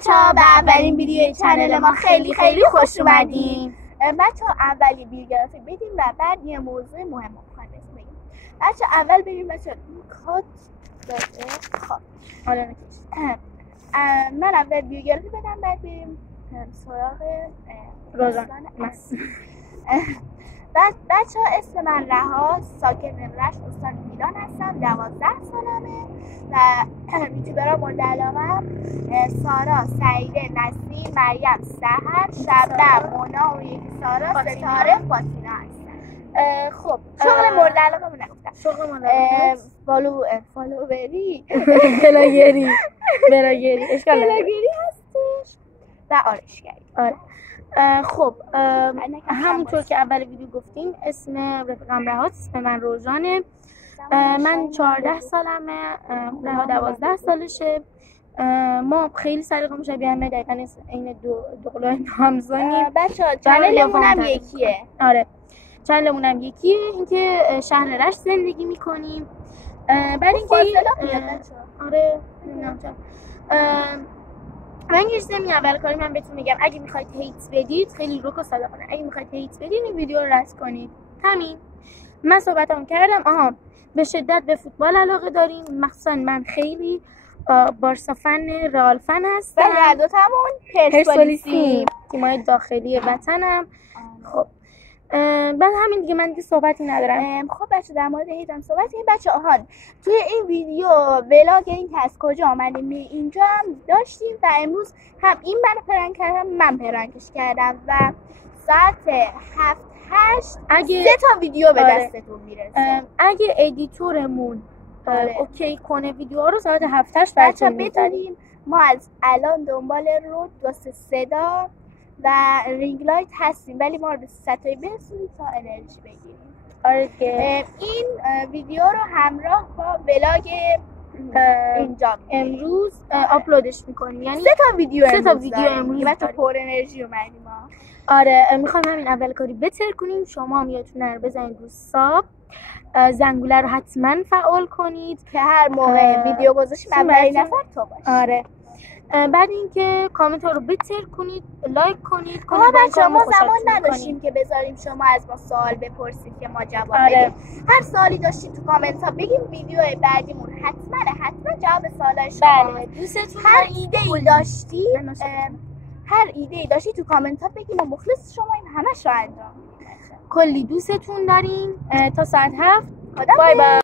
بچه‌ها به اولین ویدیوی چنل ما خیلی خوش اومدین. بچه‌ها اولی بیوگرافی بدیم و بعد یه موضوع مهم رو می‌خوایم بگیم. بچه‌ها اول بریم بچه‌ها کات داده خواب. حالا من اول بیوگرافی بدم بعد بریم سراغ روزانه. بچه‌ها اسم من رها، ساکن رشت استان گیلان هستم، 12 سالمه و یوتیوبرها مورد علاقه‌ام سارا، سعیده، نسیم، مریم، سحر، شبنم، مونا و یکی سارا، ستاره، فاطینا هستن. خب شغل مورد علاقه‌مو نگفتم. شغل مورد علاقه فالووری بلاگری هستش و آرایشگری. آره. خب همونطور که اول ویدیو گفتیم اسم رفیقم رهاست، اسم من روزانه، من 14 سالمه، رها 12 سالشه. ما خیلی سلیقه مشابه همه، دقیقاً این دو قلوهای همزانیم. بچه‌ها چنلمون هم یکیه. آره چنلمون هم یکیه، اینکه شهر رشت زندگی میکنیم. بعد اینکه آره نمیدونم من یه چیزی اول کاری من بهتون میگم، اگه میخواید هیت بدید خیلی رک و صادقانه، اگه میخواید هیت بدید این ویدیو رو رد کنید. همین. من صحبتام کردم. به شدت به فوتبال علاقه داریم، مخصوصا من خیلی بارسا فن، رئال فن هستم. ولی هر دوتامون پرسپولیسیم، تیمای داخلی وطنم. خب بعد همین دیگه، من دیگه صحبتی ندارم. خب بچه در مورد هیتم صحبت کنیم. بچه توی این ویدیو ولاگ این که از کجا آمدیم اینجا هم داشتیم و امروز هم این منو پرنگ کردم، من پرنگش کردم و ساعت 7-8 اگه 3 تا ویدیو به دستتون میرسه. اگه ادیتورمون اوکی کنه ویدیوها رو ساعت 7-8 بچه بتونیم. ما از الان دنبال رود واسه صدا و رینگ لایت هستیم، ولی ما رو به سطحی برسونیم تا انرژی بگیریم. آره که این ویدیو رو همراه با ولاگ اینجا امروز آپلودش میکنیم، یعنی 3 تا ویدیو امروز بچه پر انرژی اومدیم ما. آره میخوام همین اول کاری بتر کنیم. شما هم یادتون نره بزنید رو ساب، زنگوله رو حتما فعال کنید که هر موقع ویدیو گذاشتیم اولین نفر تو باشی. آره بعد اینکه کامنت ها رو بتر کنید، لایک کنید. بچه ما زمان نداشتیم که بذاریم شما از ما سوال بپرسید که ما جواب بدیم. هر سوالی داشتید تو کامنت ها بگیم، ویدیو بعدیمون حتما جواب سوالای شما. بله دوستتون هر ایده داشتی تو کامنت ها بگیم، ما مخلص شما این همش رو انجام میدیم. کلی دوستتون داریم. تا ساعت 7 بای بای.